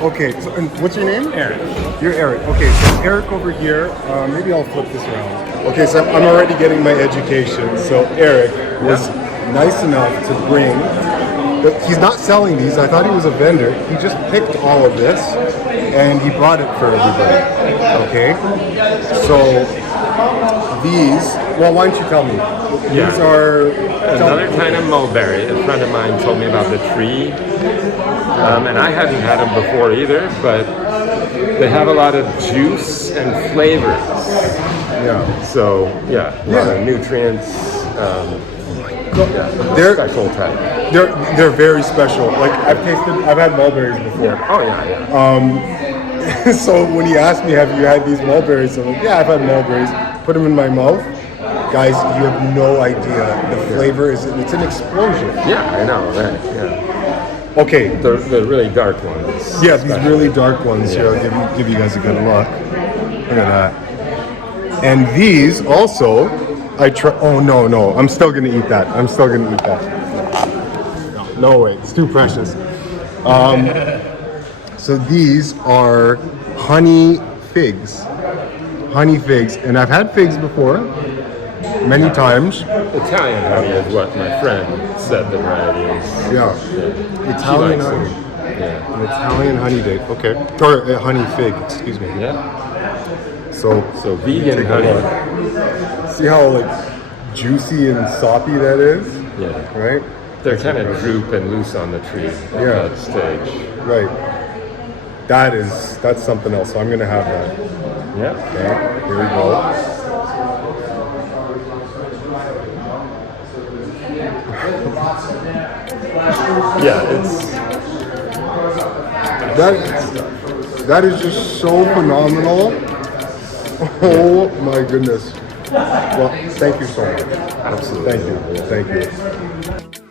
Okay, so, and what's your name? Eric. You're Eric. Okay, so Eric over here. Maybe I'll flip this around. Okay, so I'm already getting my education. So Eric was nice enough to bring. But he's not selling these. I thought he was a vendor. He just picked all of this, and he brought it for everybody. Okay, so these. Well, why don't you tell me? Yeah. These are Another kind of mulberry. A friend of mine told me about the tree, and I hadn't had them before either, but they have a lot of juice and flavors. Yeah. So, a lot of nutrients. They're special type. They're very special. Like I've had mulberries before. Oh, yeah. So when he asked me, have you had these mulberries? I'm like, yeah, I've had mulberries. Put them in my mouth. Guys, you have no idea. The flavor it's an explosion. Yeah, I know, right, yeah. Okay. The really dark ones. Yeah, these really dark ones here. I'll give you guys a good look. Look at that. And these also, oh, no. I'm still going to eat that. No way. It's too precious. So these are honey figs. And I've had figs before, many times. Italian honey is what my friend said the variety is. Yeah. Italian honey. Yeah. An Italian honey date. Okay. Or a honey fig, excuse me. Yeah. So vegan honey. See how like juicy and soppy that is? Yeah. Right? They're kind of droop and loose on the tree at that stage. Right. That's something else. So I'm gonna have that. Yeah. Okay, here we go. That is just so phenomenal. Oh my goodness. Well, thank you so much. Absolutely. Thank you.